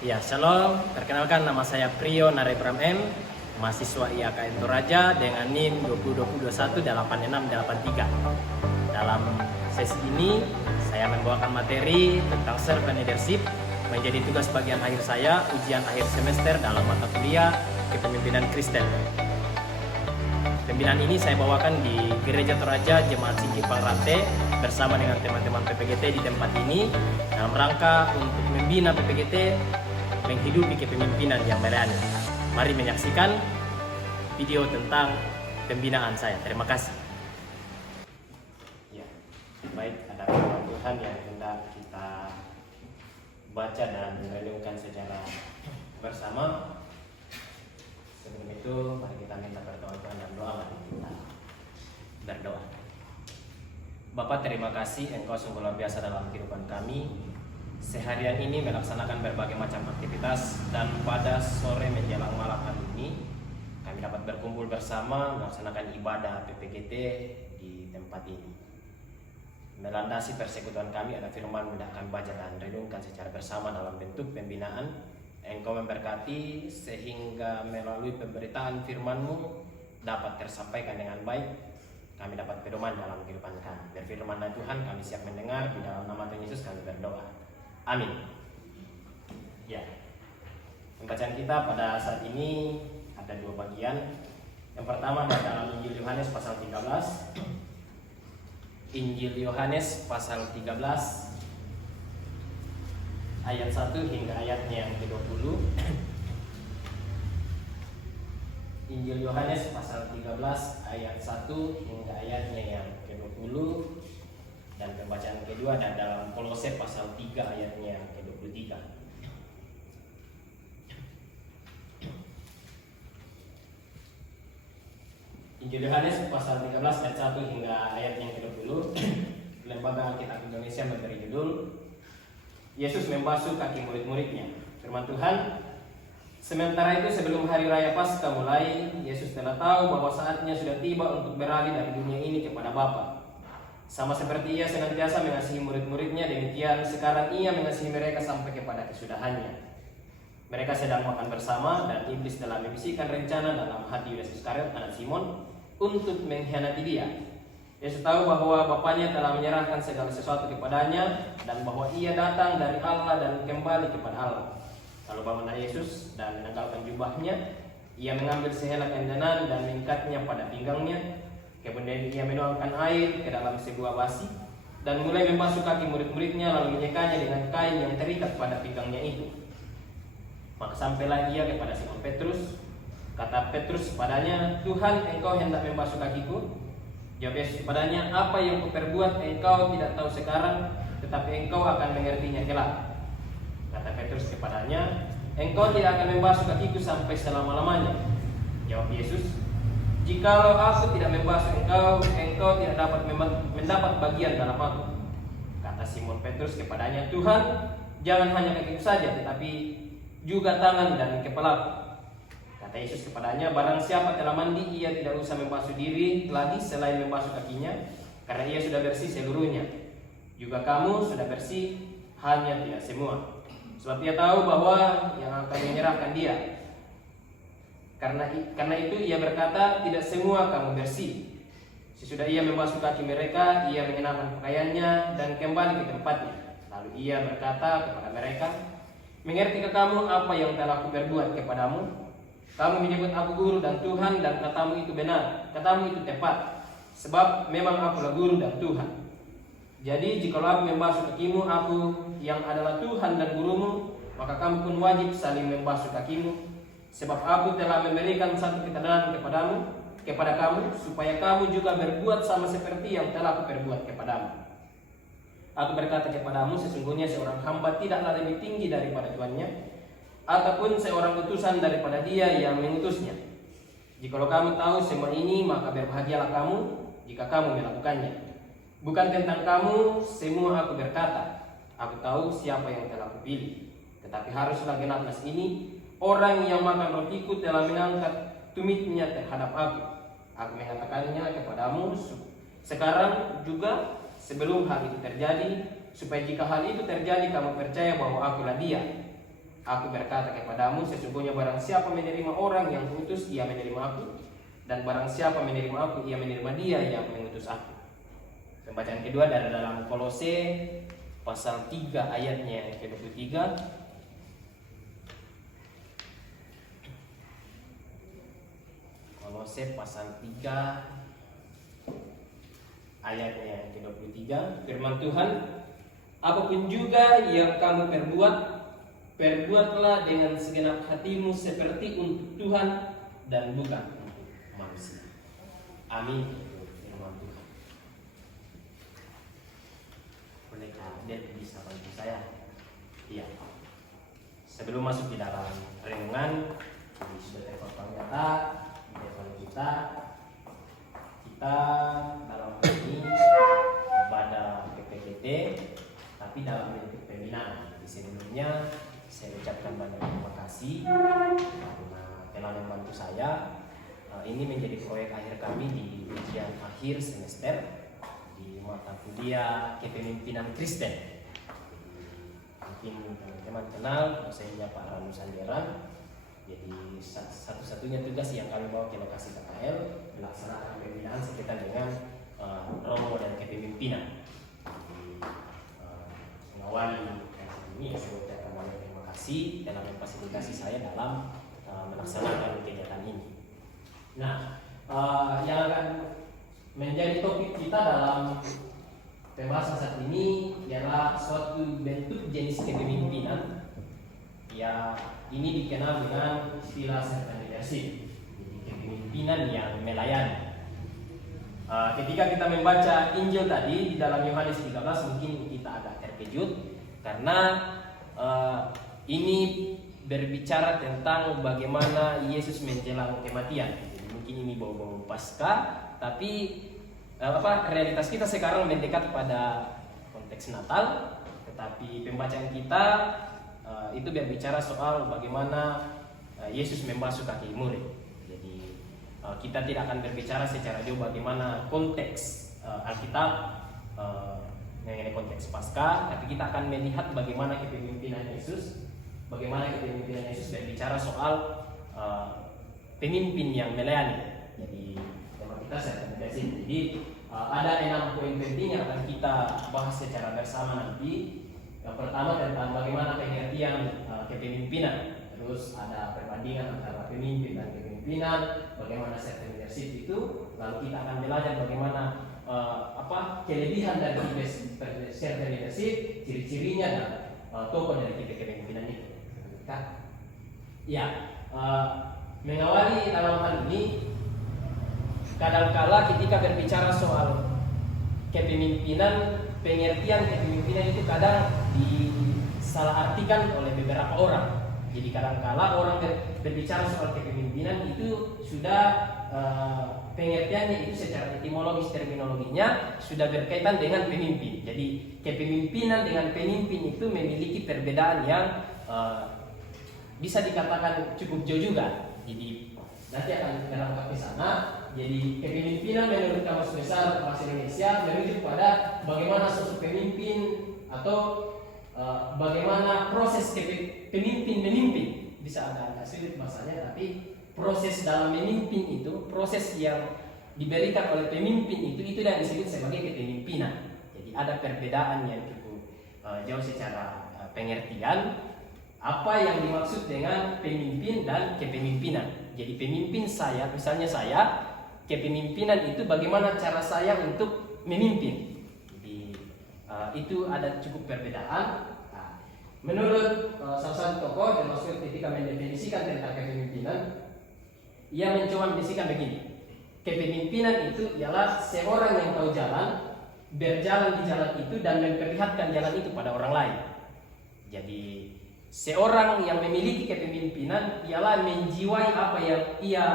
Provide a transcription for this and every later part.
Ya, shalom. Perkenalkan, nama saya Prio Narepram M, mahasiswa IAKN Toraja dengan NIM 2021-8683. Dalam sesi ini, saya membawakan materi tentang servant leadership menjadi tugas bagian akhir saya, ujian akhir semester dalam mata kuliah Kepemimpinan Kristen. Pembinaan ini saya bawakan di Gereja Toraja Jemaat Singkipang Rante bersama dengan teman-teman PPGT di tempat ini dalam rangka untuk membina PPGT menghidupi kepemimpinan yang melayani. Mari menyaksikan video tentang pembinaan saya. Terima kasih. Ya, baik, ada firman Tuhan yang hendak kita baca dan renungkan secara bersama. Sebelum itu, mari kita minta berdoa dan doa. Mari kita berdoa. Bapak, terima kasih Engkau sungguh luar biasa dalam kehidupan kami. Seharian ini melaksanakan berbagai macam aktivitas, dan pada sore menjelang malam hari ini kami dapat berkumpul bersama melaksanakan ibadah PPGT di tempat ini. Melandasi persekutuan kami ada firman hendak kami baca dan renungkan secara bersama dalam bentuk pembinaan. Engkau memberkati sehingga melalui pemberitaan firman-Mu dapat tersampaikan dengan baik. Kami dapat pedoman dalam kehidupan kami. Berfirmanlah Tuhan, kami siap mendengar. Di dalam nama Tuhan Yesus kami berdoa. Amin. Ya, pembacaan kita pada saat ini ada dua bagian. Yang pertama adalah dalam Injil Yohanes pasal 13. Injil Yohanes pasal 13 ayat 1 hingga ayatnya yang ke-20. Injil Yohanes pasal 13 ayat 1 hingga ayatnya yang ke-20. Dan pembacaan kedua ada dalam Kolose pasal 3 ayatnya yang ke-23. Injil Yohanes pasal 13 ayat 1 hingga ayat yang ke-20. Lembaga Alkitab Indonesia memberi judul Yesus membasuh kaki murid-muridnya. Firman Tuhan, sementara itu sebelum hari raya Paskah mulai, Yesus telah tahu bahwa saatnya sudah tiba untuk beralih dari dunia ini kepada Bapa. Sama seperti ia senantiasa mengasihi murid-muridnya, demikian sekarang ia mengasihi mereka sampai kepada kesudahannya. Mereka sedang makan bersama dan iblis telah membisikkan rencana dalam hati Yudas Iskariot anak Simon untuk mengkhianati dia. Yesus tahu bahwa Bapanya telah menyerahkan segala sesuatu kepadanya dan bahwa ia datang dari Allah dan kembali kepada Allah. Lalu bangunlah Yesus dan menanggalkan jubahnya. Ia mengambil sehelai kain dan mengikatnya pada pinggangnya. Kemudian ia menuangkan air ke dalam sebuah basi dan mulai membasuh kaki murid-muridnya, lalu menyekanya dengan kain yang terikat pada pinggangnya itu. Maka sampailah ia kepada Simon Petrus. Kata Petrus padanya, Tuhan, engkau hendak membasuh kakiku? Jawab Yesus kepadanya, apa yang kuperbuat engkau tidak tahu sekarang, tetapi engkau akan mengertinya kelak. Kata Petrus kepadanya, engkau tidak akan membasuh kakiku sampai selama-lamanya. Jawab Yesus, jikalau aku tidak membasuh engkau tidak dapat mendapat bagian dalam aku. Kata Simon Petrus kepadanya, Tuhan, jangan hanya kakiku saja, tetapi juga tangan dan kepalaku. Kata Yesus kepadanya, barang siapa telah mandi, ia tidak usah membasuh diri lagi selain membasuh kakinya, karena ia sudah bersih seluruhnya. Juga kamu sudah bersih, hanya tidak semua. Sebab ia tahu bahwa yang akan menyerahkan dia. Karena itu ia berkata, tidak semua kamu bersih. Sesudah ia membasuh kaki mereka, ia mengenakan pakaiannya dan kembali ke tempatnya. Lalu ia berkata kepada mereka, mengertikah kamu apa yang telah kuperbuat kepadamu? Kamu menyebut aku guru dan Tuhan, dan katamu itu benar, katamu itu tepat. Sebab memang akulah guru dan Tuhan. Jadi jikalau aku membasuh kakimu, aku yang adalah Tuhan dan gurumu, maka kamu pun wajib saling membasuh kakimu. Sebab aku telah memberikan satu ketetapan kepada kamu, supaya kamu juga berbuat sama seperti yang telah kuperbuat kepadamu. Aku berkata kepadamu, sesungguhnya seorang hamba tidaklah lebih tinggi daripada tuannya, ataupun seorang utusan daripada dia yang mengutusnya. Jikalau kamu tahu semua ini, maka berbahagialah kamu jika kamu melakukannya. Bukan tentang kamu semua aku berkata, aku tahu siapa yang telah kupilih. Tetapi haruslah genap nas ini, orang yang makan rotiku telah mengangkat tumitnya terhadap aku. Aku mengatakannya kepadamu sekarang juga sebelum hal itu terjadi, supaya jika hal itu terjadi kamu percaya bahwa akulah dia. Aku berkata kepadamu, sesungguhnya barang siapa menerima orang yang kuutus, ia menerima aku. Dan barang siapa menerima aku, ia menerima dia yang mengutus aku. Pembacaan kedua dari dalam Kolose pasal 3 ayatnya yang ke-23. Kolose pasal 3 ayatnya yang ke-23. Firman Tuhan, apapun juga yang kamu perbuat, perbuatlah dengan segenap hatimu seperti untuk Tuhan dan bukan untuk manusia. Amin. Firman Tuhan. Bolehkah Dad bisa bantu saya? Iya. Sebelum masuk di dalam renungan, ini sudah terpapar nyata di depan kita dalam hal ini ibadah PPKT, tapi dalam bentuk pembinaan. Sebelumnya saya ucapkan banyak terima kasih karena telah membantu saya. Ini menjadi proyek akhir kami di ujian akhir semester di mata kuliah Kepemimpinan Kristen. Mungkin teman-teman kenal dosennya Pak Ranu Sanderan. Jadi satu-satunya tugas yang kami bawa ke lokasi KKL melaksanakan pembinaan sekitar dengan romo dan kepemimpinan. Jadi mengawali ini saya ucapkan banyak terima kasih telah memfasilitasi saya dalam melaksanakan kegiatan ini. Nah, yang akan menjadi topik kita dalam pembahasan saat ini ialah suatu bentuk jenis kepemimpinan. Ya, ini dikenal dengan istilah servant leadership, jadi kepemimpinan yang melayani. Ketika kita membaca Injil tadi di dalam Yohanes 13, mungkin kita agak terkejut karena ini berbicara tentang bagaimana Yesus menjelang kematian. Jadi mungkin ini bau-bau Paskah, tapi realitas kita sekarang mendekat pada konteks Natal, tetapi pembacaan kita itu berbicara soal bagaimana Yesus membasuh kaki murid. Jadi kita tidak akan berbicara secara jauh bagaimana konteks Alkitab mengenai konteks Paskah, tapi kita akan melihat bagaimana kepemimpinan Yesus, bagaimana kepemimpinan Yesus berbicara soal pemimpin yang melayani. Jadi tema kita servant leadership. Jadi ada 6 poin penting yang akan kita bahas secara bersama nanti. Yang pertama tentang bagaimana pengertian kepemimpinan, terus ada perbandingan antara pemimpin dan kepemimpinan, bagaimana servant leadership itu, lalu kita akan belajar bagaimana kelebihan dari servant leadership, ciri-cirinya dan tokoh dari kepemimpinan itu. Ya, mengawali dalam hal ini, kadangkala ketika berbicara soal kepemimpinan, pengertian kepemimpinan itu kadang disalahartikan oleh beberapa orang. Jadi kadangkala orang berbicara soal kepemimpinan itu sudah pengertiannya itu secara etimologis, terminologinya sudah berkaitan dengan pemimpin. Jadi kepemimpinan dengan pemimpin itu memiliki perbedaan yang bisa dikatakan cukup jauh juga. Jadi nanti akan kita ke sana. Jadi kepemimpinan menurut Kamus Besar Bahasa Indonesia merujuk pada bagaimana sosok pemimpin atau bagaimana proses pemimpin memimpin. Bisa agak sulit bahasanya, tapi proses dalam memimpin itu, proses yang diberikan oleh pemimpin itu yang disebut sebagai kepemimpinan. Jadi ada perbedaan yang cukup jauh secara pengertian apa yang dimaksud dengan pemimpin dan kepemimpinan. Jadi pemimpin saya, misalnya saya, kepemimpinan itu bagaimana cara saya untuk memimpin. Jadi itu ada cukup perbedaan. Menurut salah satu tokoh termasuk ketika mendefinisikan tentang kepemimpinan, ia mencoba mendefinisikan begini: kepemimpinan itu ialah seorang yang tahu jalan, berjalan di jalan itu dan memperlihatkan jalan itu pada orang lain. Jadi seorang yang memiliki kepemimpinan ialah menjiwai apa yang ia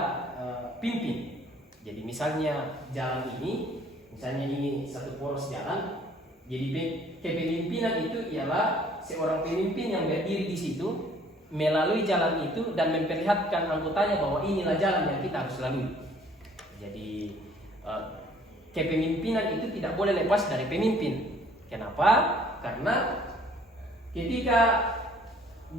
pimpin. Jadi misalnya jalan ini, misalnya ini satu poros jalan. Jadi kepemimpinan itu ialah seorang pemimpin yang berdiri di situ, melalui jalan itu dan memperlihatkan anggotanya bahwa inilah jalan yang kita harus lalui. Jadi kepemimpinan itu tidak boleh lepas dari pemimpin. Kenapa? Karena ketika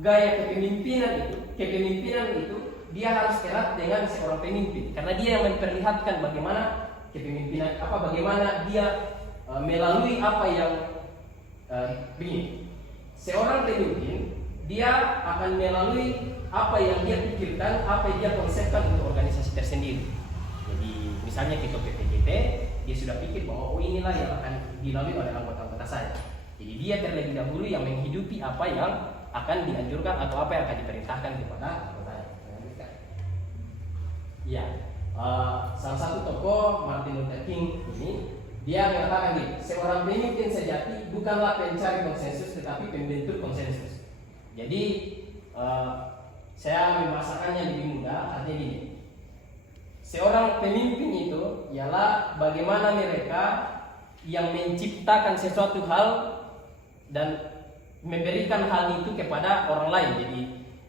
gaya kepemimpinan itu dia harus erat dengan seorang pemimpin, karena dia yang memperlihatkan bagaimana kepemimpinan, bagaimana dia melalui apa yang begini. Seorang pemimpin dia akan melalui apa yang dia pikirkan, apa yang dia konsepkan untuk organisasi tersendiri. Jadi misalnya ketua PPGT, dia sudah pikir bahwa inilah yang akan dilalui oleh anggota-anggota saya. Jadi dia terlebih dahulu yang menghidupi apa yang akan dianjurkan atau apa yang akan diperintahkan kepada anggotanya. Ya, salah satu tokoh Martin Luther King ini dia mengatakan gini, seorang pemimpin sejati bukanlah pencari konsensus tetapi pembentuk konsensus. Jadi saya membahasakannya lebih mudah, artinya gini. Seorang pemimpin itu ialah bagaimana mereka yang menciptakan sesuatu hal dan memberikan hal itu kepada orang lain. Jadi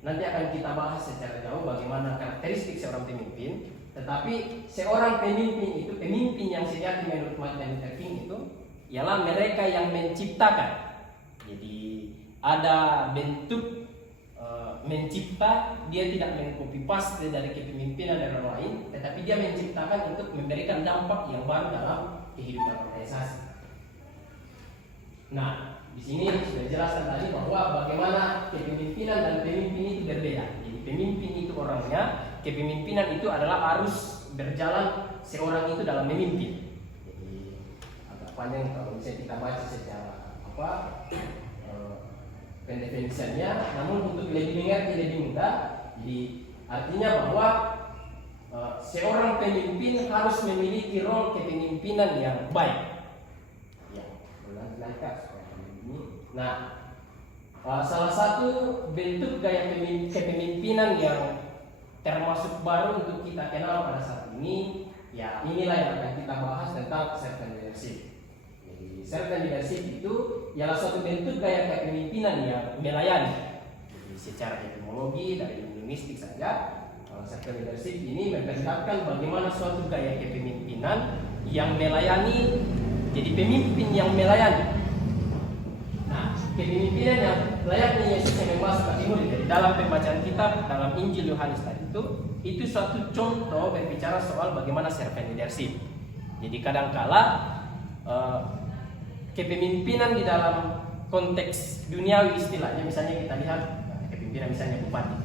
nanti akan kita bahas secara jauh bagaimana karakteristik seorang pemimpin. Tetapi seorang pemimpin itu, pemimpin yang sejati menurut Martin Luther King itu ialah mereka yang menciptakan. Jadi ada bentuk mencipta, dia tidak mengcopy paste dari kepemimpinan dari orang lain, tetapi dia menciptakan untuk memberikan dampak yang baru dalam kehidupan organisasi. Nah, di sini sudah jelaskan tadi bahwa bagaimana kepemimpinan dan pemimpin itu berbeda. Jadi pemimpin itu orangnya, kepemimpinan itu adalah harus berjalan seorang itu dalam memimpin. Jadi agak panjang kalau bisa kita baca secara pendefinisiannya, namun untuk lebih mengerti lebih mudah, jadi artinya bahwa seorang pemimpin harus memiliki role kepemimpinan yang baik. Ya, nah, salah satu bentuk gaya kepemimpinan yang termasuk baru untuk kita kenal pada saat ini, ya inilah yang akan kita bahas tentang servant leadership. Servant leadership itu ialah suatu bentuk gaya kepemimpinan yang melayani. Jadi secara etimologi dari linguistik saja, servant leadership ini memperlihatkan bagaimana suatu gaya kepemimpinan yang melayani. Jadi pemimpin yang melayani. Nah, kepemimpinan yang layaknya Yesus yang membahas bagi murid. Jadi dalam pembacaan kitab dalam Injil Yohanes tadi itu suatu contoh berbicara soal bagaimana servant leadership. Jadi kadangkala kepemimpinan di dalam konteks duniawi istilahnya, misalnya kita lihat kepemimpinan misalnya bupati,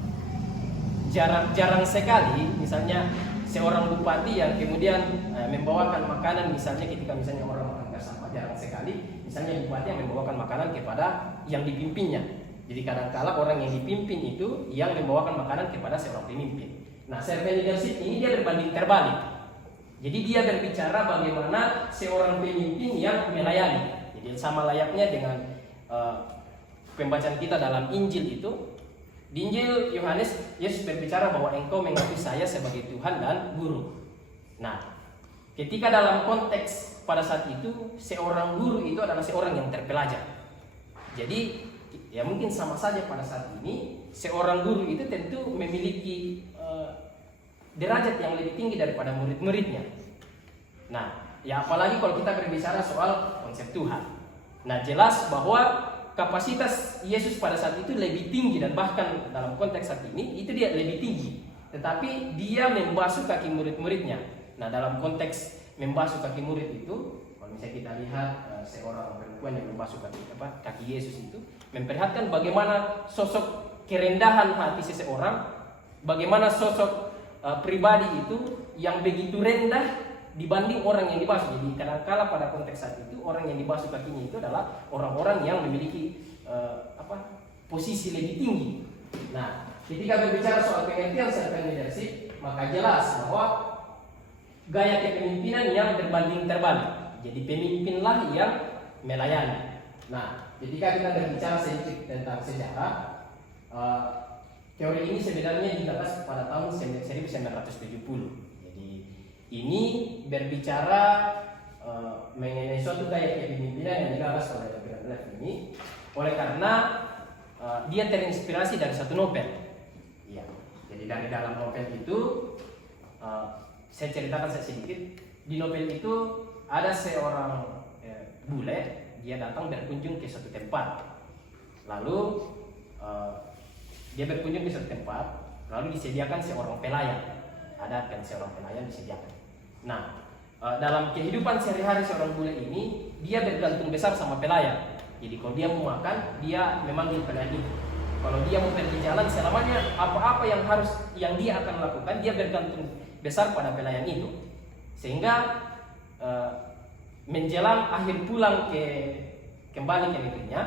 jarang sekali misalnya seorang bupati yang kemudian membawakan makanan, misalnya ketika misalnya orang makan bersama, jarang sekali misalnya bupati yang membawakan makanan kepada yang dipimpinnya. Jadi kadang-kala orang yang dipimpin itu yang membawakan makanan kepada seorang pemimpin. Nah, servant leadership ini dia berbanding terbalik. Jadi dia berbicara bagaimana seorang pemimpin yang melayani. Jadi sama layaknya dengan pembacaan kita dalam Injil itu. Di Injil Yohanes, Yesus berbicara bahwa engkau mengakui saya sebagai Tuhan dan Guru. Nah, ketika dalam konteks pada saat itu, seorang guru itu adalah seorang yang terpelajar. Jadi, ya mungkin sama saja pada saat ini, seorang guru itu tentu memiliki derajat yang lebih tinggi daripada murid-muridnya. Nah, ya apalagi kalau kita berbicara soal konsep Tuhan. Nah, jelas bahwa kapasitas Yesus pada saat itu lebih tinggi, dan bahkan dalam konteks saat ini itu dia lebih tinggi. Tetapi dia membasuh kaki murid-muridnya. Nah, dalam konteks membasuh kaki murid itu, kalau misalnya kita lihat seorang perempuan yang membasuh kaki Yesus itu memperlihatkan bagaimana sosok kerendahan hati seseorang, bagaimana sosok pribadi itu yang begitu rendah dibanding orang yang dibasuh. Jadi kadang-kala pada konteks saat itu orang yang dibasuh kakinya itu adalah orang-orang yang memiliki posisi lebih tinggi. Nah, ketika berbicara soal pengertian servant leadership, maka jelas bahwa gaya kepemimpinan yang berbanding terbalik. Jadi pemimpinlah yang melayani. Nah, ketika kita berbicara sedikit tentang sejarah, teori ini sebenarnya digagas pada tahun 1970. Jadi ini berbicara mengenai suatu gaya kepemimpinan yang digagas oleh Lev ini, oleh karena dia terinspirasi dari satu novel. Ya, jadi dari dalam novel itu saya ceritakan sedikit. Di novel itu ada seorang bule, dia datang berkunjung ke suatu tempat. Lalu Dia berkunjung di suatu tempat, lalu disediakan seorang pelayan. Ada kan seorang pelayan disediakan. Nah, dalam kehidupan sehari-hari seorang bule ini, dia bergantung besar sama pelayan. Jadi kalau dia mau makan, dia memanggil pelayan itu. Kalau dia mau pergi jalan, selamanya apa-apa yang dia akan lakukan, dia bergantung besar pada pelayan itu. Sehingga menjelang akhir pulang kembali ke negerinya,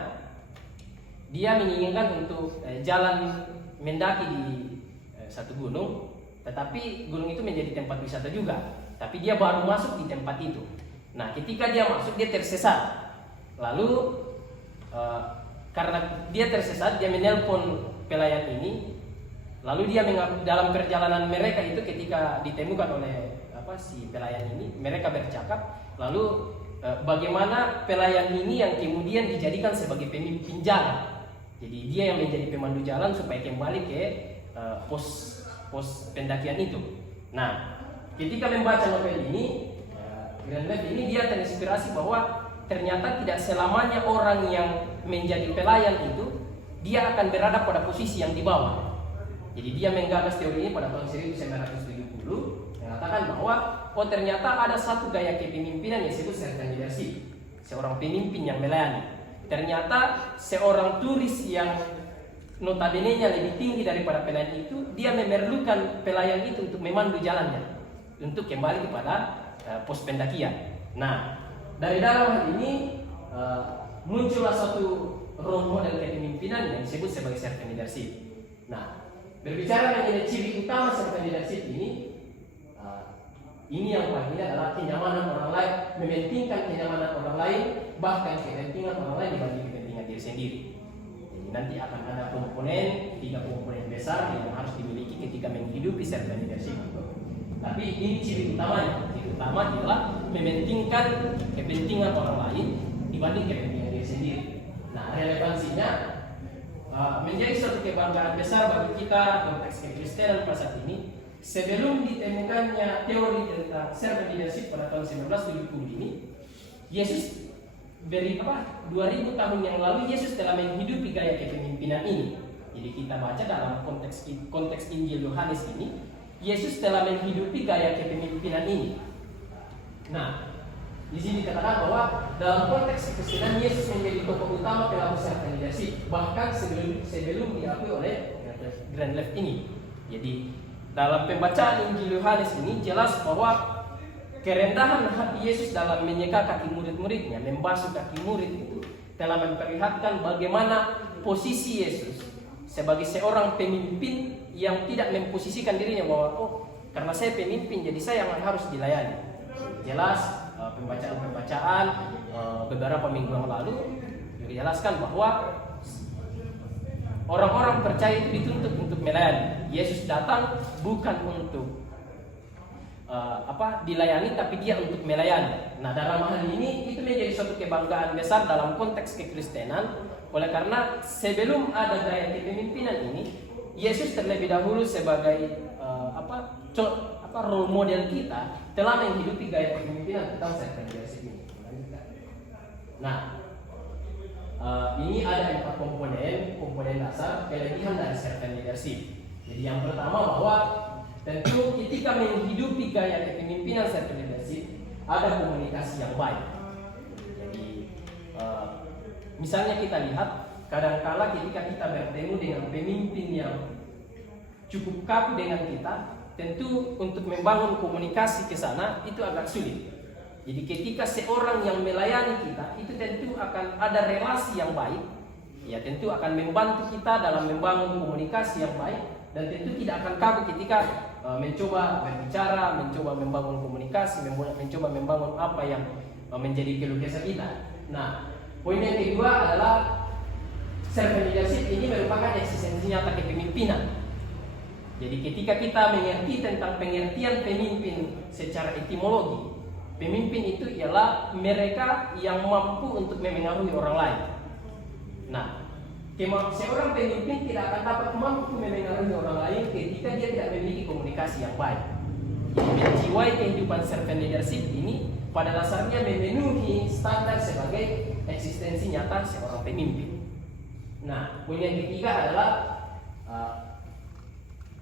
dia menginginkan untuk jalan mendaki di satu gunung, tetapi gunung itu menjadi tempat wisata juga. Tapi dia baru masuk di tempat itu. Nah, ketika dia masuk, dia tersesat. Lalu karena dia tersesat, dia menelpon pelayan ini. Lalu dia dalam perjalanan mereka itu, ketika ditemukan oleh si pelayan ini, mereka bercakap. Lalu bagaimana pelayan ini yang kemudian dijadikan sebagai pemimpin jalan. Jadi dia yang menjadi pemandu jalan supaya kembali ke pos pendakian itu. Nah, ketika membaca novel ini, Granlef ini dia terinspirasi bahwa ternyata tidak selamanya orang yang menjadi pelayan itu dia akan berada pada posisi yang di bawah. Jadi dia menggagas teori ini pada tahun 1970, mengatakan bahwa ternyata ada satu gaya kepemimpinan yang disebut servant leadership, seorang pemimpin yang melayani. Ternyata seorang turis yang notabene-nya lebih tinggi daripada pelayan itu, dia memerlukan pelayan itu untuk memandu jalannya, untuk kembali kepada pos pendakian. Nah, dari dalam hal ini muncullah satu role model kepemimpinan yang disebut sebagai servant leadership. Nah, berbicara mengenai ciri utama servant leadership ini yang paling adalah kenyamanan orang lain, mementingkan kenyamanan orang lain, bahkan kepentingan orang lain dibanding kepentingan diri sendiri. Jadi nanti akan ada tiga komponen besar yang harus dimiliki ketika menghidupi servant leadership. Tapi ini ciri utamanya. Ciri utama adalah mementingkan kepentingan orang lain dibanding kepentingan diri sendiri. Nah, relevansinya menjadi suatu kebanggaan besar bagi kita konteks kekristenan pada saat ini. Sebelum ditemukannya teori tentang servant leadership pada tahun 1970 ini, Yesus 2000 tahun yang lalu Yesus telah menghidupi gaya kepemimpinan ini. Jadi kita baca dalam konteks Injil Yohanes ini, Yesus telah menghidupi gaya kepemimpinan ini. Nah, di sini dikatakan bahwa dalam konteks kekristenan Yesus menjadi tokoh utama pelaku servant leadership, bahkan sebelum diakui oleh Granlef ini. Jadi dalam pembacaan Injil Yohanes ini jelas bahwa kerendahan hati Yesus dalam menyeka kaki murid-muridnya, membasuh kaki murid itu telah memperlihatkan bagaimana posisi Yesus sebagai seorang pemimpin yang tidak memposisikan dirinya bahwa karena saya pemimpin jadi saya yang harus dilayani. Jelas pembacaan beberapa minggu yang lalu dijelaskan bahwa orang-orang percaya itu dituntut untuk melayani. Yesus datang bukan untuk dilayani, tapi dia untuk melayani. Nah, dalam hal ini itu menjadi suatu kebanggaan besar dalam konteks kekristenan. Oleh karena sebelum ada gaya kepemimpinan ini, Yesus terlebih dahulu sebagai role model kita telah menghidupi gaya kepemimpinan tentang servant leadership ini. Nah, ini ada 4 komponen dasar kelebihan dari servant leadership. Jadi yang pertama bahwa tentu ketika menghidupi gaya kepemimpinan servant leadership ada komunikasi yang baik. Jadi misalnya kita lihat kadangkala ketika kita bertemu dengan pemimpin yang cukup kaku dengan kita, tentu untuk membangun komunikasi ke sana itu agak sulit. Jadi ketika seorang yang melayani kita itu tentu akan ada relasi yang baik, ya tentu akan membantu kita dalam membangun komunikasi yang baik, dan tentu tidak akan kaku ketika mencoba berbicara, mencoba membangun komunikasi, mencoba membangun apa yang menjadi keluh kesah kita. Nah, poin yang kedua adalah servant leadership ini merupakan eksistensi nyata kepemimpinan. Jadi ketika kita mengerti tentang pengertian pemimpin secara etimologi, pemimpin itu ialah mereka yang mampu untuk memengaruhi orang lain. Nah, seorang pemimpin tidak akan dapat mampu memengaruhi orang lain ketika dia tidak memiliki komunikasi yang baik. Jadi menjiwai kehidupan servant leadership ini pada dasarnya memenuhi standar sebagai eksistensi nyata seorang pemimpin. Nah, poin yang ketiga adalah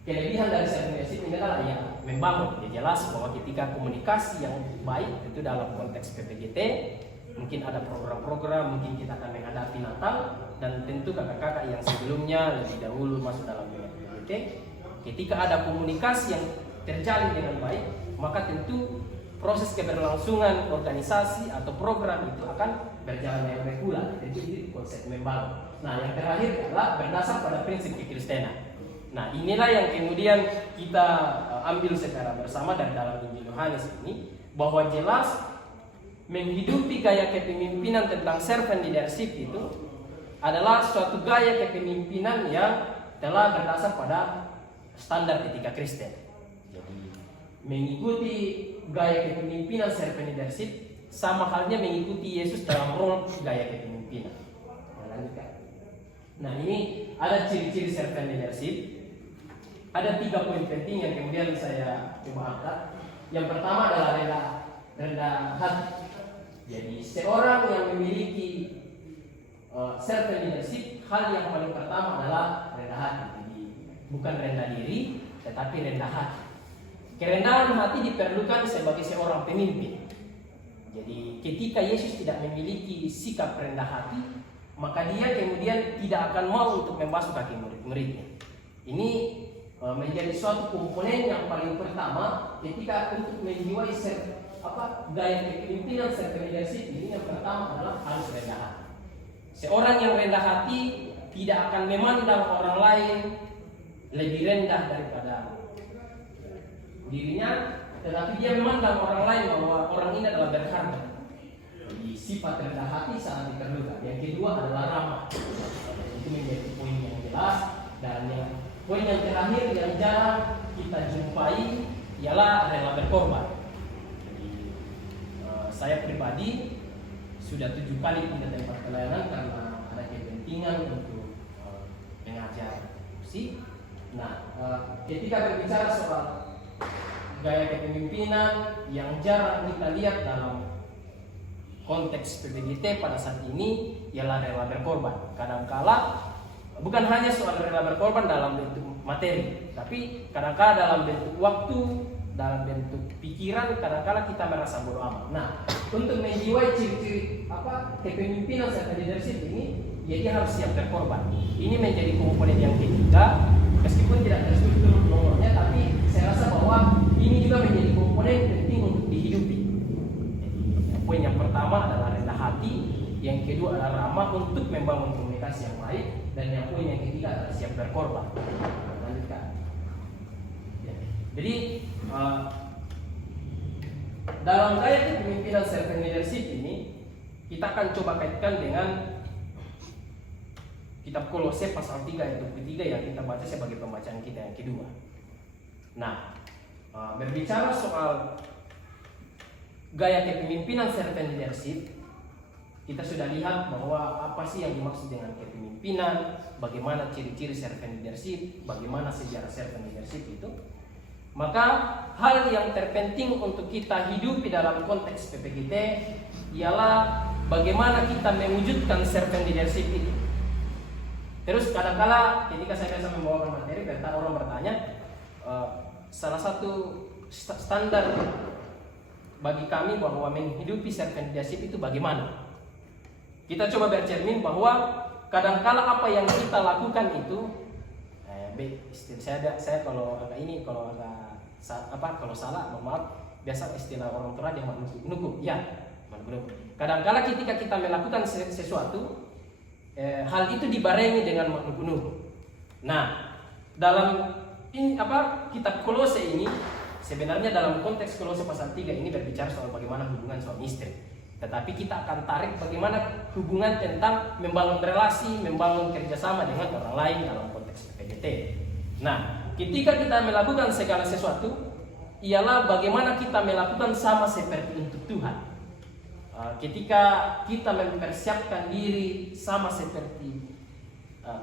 kelebihan dari servant leadership ini adalah yang membangun. Ya jelas bahwa ketika komunikasi yang baik itu dalam konteks PPGT, mungkin ada program-program, mungkin kita akan menghadapi Natal, dan tentu kakak-kakak yang sebelumnya lebih dahulu masuk dalam PPGT, ketika ada komunikasi yang terjalin dengan baik, maka tentu proses keberlangsungan organisasi atau program itu akan berjalan dengan reguler. Tentu itu konsep membangun. Nah, yang terakhir adalah berdasar pada prinsip kekristenan. Nah, inilah yang kemudian kita ambil secara bersama dari dalam Injil Yohanes ini, bahwa jelas menghidupi gaya kepemimpinan tentang servant leadership itu adalah suatu gaya kepemimpinan yang telah berdasar pada standar etika Kristen. Jadi mengikuti gaya kepemimpinan servant leadership sama halnya mengikuti Yesus dalam role gaya kepemimpinan. Nah, ini ada ciri-ciri servant leadership. Ada 3 poin penting yang kemudian saya coba angkat. Yang pertama adalah rendah hati. Jadi seorang yang memiliki servant leadership, hal yang paling pertama adalah rendah hati. Jadi bukan rendah diri, tetapi rendah hati. Kerendahan hati diperlukan sebagai seorang pemimpin. Jadi ketika Yesus tidak memiliki sikap rendah hati, maka dia kemudian tidak akan mau untuk membasuh kaki murid-muridnya. Ini menjadi suatu komponen yang paling pertama ketika untuk menjiwai gaya kepemimpinan servant leadership ini. Yang pertama adalah harus rendah hati. Seorang yang rendah hati tidak akan memandang orang lain lebih rendah daripada dirinya, tetapi dia memandang orang lain bahwa orang ini adalah berharga. Jadi sifat rendah hati sangat diperlukan. Yang kedua adalah ramah. Itu menjadi poin yang jelas. Dan poin yang terakhir yang jarang kita jumpai ialah rela berkorban. Jadi, saya pribadi sudah 7 kali pindah tempat pelayanan karena ada kepentingan untuk mengajar musik. Nah, ketika berbicara soal gaya kepemimpinan yang jarang kita lihat dalam konteks PPGT pada saat ini ialah rela berkorban. Kadangkala bukan hanya soal rela berkorban dalam bentuk materi, tapi kadang-kala dalam bentuk waktu, dalam bentuk pikiran, kadang-kala kita merasa bodoh amat. Nah, untuk menjiwai ciri-ciri kepemimpinan serta leadership ini, ya dia harus siap berkorban. Ini menjadi komponen yang ketiga, meskipun tidak terstruktur nomornya, tapi saya rasa bahwa ini juga menjadi komponen penting untuk dihidupi. Jadi, poin yang pertama adalah rendah hati, yang kedua adalah ramah untuk membangun komunikasi yang baik, dan yang poin yang ketiga adalah siap berkorban. Lanjutkan. Jadi dalam gaya kepemimpinan servant leadership ini kita akan coba kaitkan dengan kitab Kolose pasal 3 ayat 23 yang kita baca sebagai pembacaan kita yang kedua. Nah, berbicara soal gaya kepemimpinan servant leadership, kita sudah lihat bahwa apa sih yang dimaksud dengan kepemimpinan, bagaimana ciri-ciri servant leadership, bagaimana sejarah servant leadership itu. Maka hal yang terpenting untuk kita hidupi dalam konteks PPGT ialah bagaimana kita mewujudkan servant leadership itu. Terus kadang-kala ketika saya biasa membawakan materi, orang bertanya, salah satu standar bagi kami bahwa menghidupi servant leadership itu bagaimana? Kita coba bercermin bahwa kadangkala apa yang kita lakukan itu, saya kalau agak ini, kalau salah, mohon maaf, biasa istilah orang tua dia menunggu, ya, menunggu. Kadangkala ketika kita melakukan sesuatu, hal itu dibarengi dengan menunggu. Nah, dalam ini kitab Kolose ini sebenarnya dalam konteks Kolose pasal 3 ini berbicara soal bagaimana hubungan suami istri. Tetapi kita akan tarik bagaimana hubungan tentang membangun relasi, membangun kerjasama dengan orang lain dalam konteks PPGT. Nah, ketika kita melakukan segala sesuatu, ialah bagaimana kita melakukan sama seperti untuk Tuhan. Ketika kita mempersiapkan diri sama seperti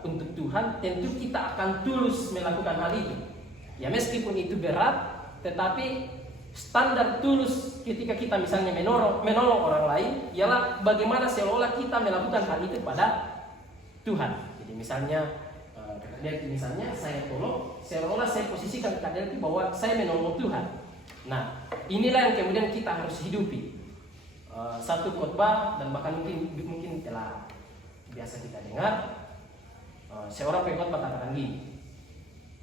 untuk Tuhan, tentu kita akan tulus melakukan hal itu. Ya meskipun itu berat, tetapi standar tulus ketika kita misalnya menolong orang lain ialah bagaimana seolah kita melakukan hal itu pada Tuhan. Jadi misalnya Lihat misalnya saya tolong, seolah saya posisikan keadaan itu bahwa saya menolong Tuhan. Nah, inilah yang kemudian kita harus hidupi. Satu khotbah, dan bahkan mungkin telah biasa kita dengar, seorang pengkhotbah katakan gini,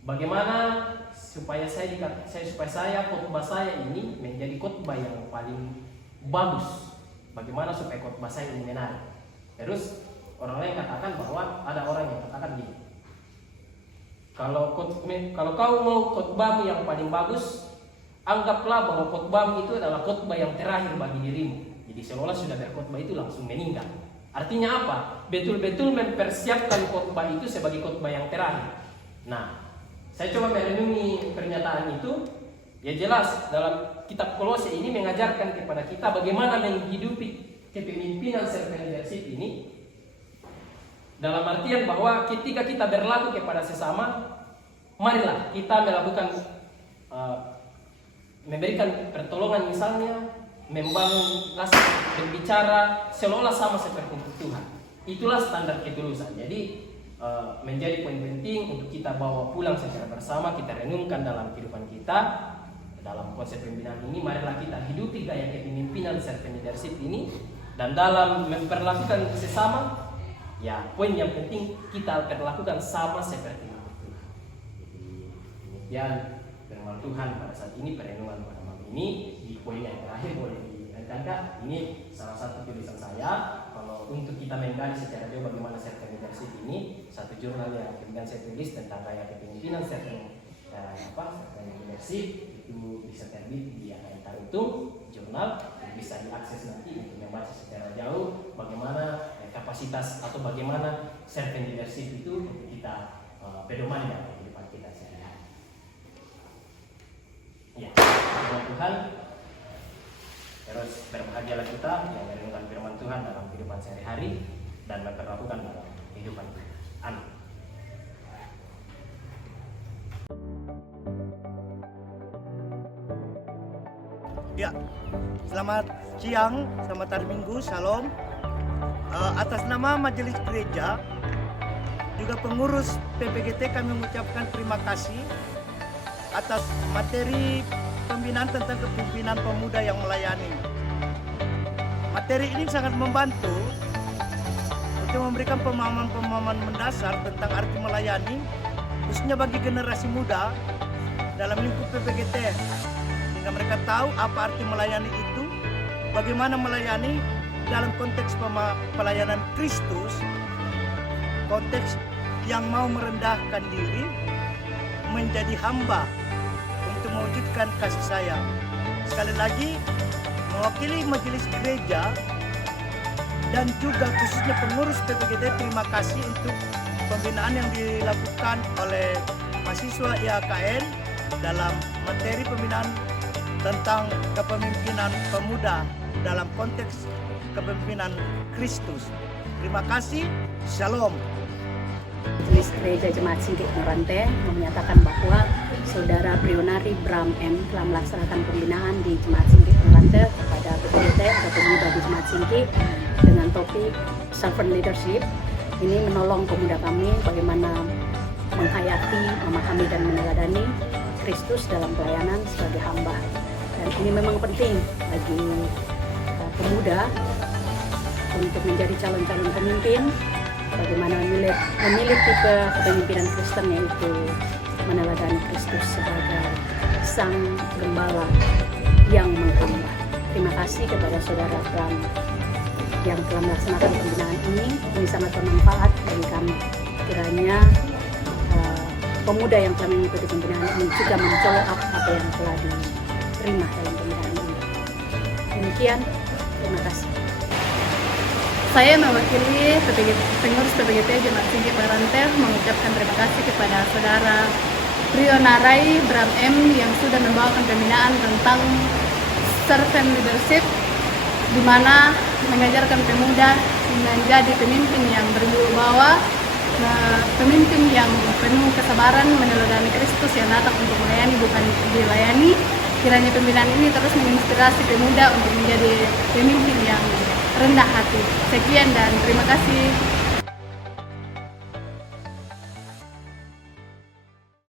bagaimana supaya saya khotbah saya ini menjadi khotbah yang paling bagus, bagaimana supaya khotbah saya ini menarik. Terus orang lain katakan bahwa ada orang yang katakan gini, kalau kau mau khotbahmu yang paling bagus, anggaplah bahwa khotbahmu itu adalah khotbah yang terakhir bagi dirimu. Jadi seolah sudah berkhotbah itu langsung meninggal. Artinya apa? Betul-betul mempersiapkan khotbah itu sebagai khotbah yang terakhir. Nah, saya coba merenungi pernyataan itu. Ya jelas dalam kitab Kolose ini mengajarkan kepada kita bagaimana menghidupi kepemimpinan servant leadership ini. Dalam artian bahwa ketika kita berlaku kepada sesama, marilah kita melakukan memberikan pertolongan, misalnya membangun rasa berbicara seolah sama seperti Tuhan. Itulah standar ketulusan. Jadi menjadi poin penting untuk kita bawa pulang secara bersama, kita renungkan dalam kehidupan kita. Dalam konsep pembinaan ini, marilah kita hidupi gaya kepemimpinan servant leadership ini, dan dalam memperlakukan sesama, ya poin yang penting kita perlakukan sama seperti Tuhan. Demikian firman Tuhan pada saat ini, perenungan pada malam ini. Di poin yang terakhir boleh direnungkan. Ini salah satu tulisan saya. Kalau untuk kita menggali secara jauh bagaimana servant leadership ini, satu jurnal yang kemudian saya tulis tentang gaya kepemimpinan servant leadership itu bisa terbit di AKM Tarutung jurnal, bisa diakses nanti untuk membaca secara jauh bagaimana kapasitas atau bagaimana servant leadership itu untuk kita pedoman dalam kehidupan kita sehari-hari. Ya, firman Tuhan. Terus berbahagialah kita yang merenungkan firman Tuhan dalam kehidupan sehari-hari dan memperlakukan dalam kehidupan kita. Amin. Ya, selamat siang, selamat hari Minggu, Shalom. Atas nama Majelis Gereja, juga pengurus PPGT, kami mengucapkan terima kasih atas materi pembinaan tentang kepemimpinan pemuda yang melayani. Materi ini sangat membantu untuk memberikan pemahaman-pemahaman mendasar tentang arti melayani, khususnya bagi generasi muda dalam lingkup PPGT, sehingga mereka tahu apa arti melayani itu, bagaimana melayani dalam konteks pelayanan Kristus, konteks yang mau merendahkan diri menjadi hamba untuk mewujudkan kasih sayang. Sekali lagi, mewakili majelis gereja dan juga khususnya pengurus PPGT, terima kasih untuk pembinaan yang dilakukan oleh mahasiswa IAKN dalam materi pembinaan tentang kepemimpinan pemuda dalam konteks kepemimpinan Kristus. Terima kasih, Shalom. Majelis Gereja Jemaat Singkik Nurante menyatakan bahwa Saudara Prionari Bram M telah melaksanakan pembinaan di Jemaat Singkik Nurante kepada PPGT atau pemuda di Jemaat Singkik dengan topik servant leadership. Ini menolong pemuda kami bagaimana menghayati, memahami dan meneladani Kristus dalam pelayanan sebagai hamba. Dan ini memang penting bagi pemuda untuk menjadi calon-calon pemimpin, bagaimana memilih tipe kepemimpinan Kristen, yaitu meneladani Kristus sebagai sang gembala yang menghamba. Terima kasih kepada Saudara Bram yang telah melaksanakan pembinaan ini sangat bermanfaat bagi kami. Kiranya pemuda yang telah mengikuti pembinaan ini juga mencolok apa yang telah diterima dalam pembinaan ini. Demikian, terima kasih. Saya mewakili pengurus PPGT Jemaat Singkik Nurante mengucapkan terima kasih kepada Saudara Prionari Bram M yang sudah membawakan pembinaan tentang servant leadership, di mana mengajarkan pemuda menjadi pemimpin yang berwibawa, pemimpin yang penuh kesabaran, meneladani Kristus yang datang untuk melayani bukan dilayani. Kiranya pembinaan ini terus menginspirasi pemuda untuk menjadi pemimpin yang rendah hati. Sekian dan terima kasih.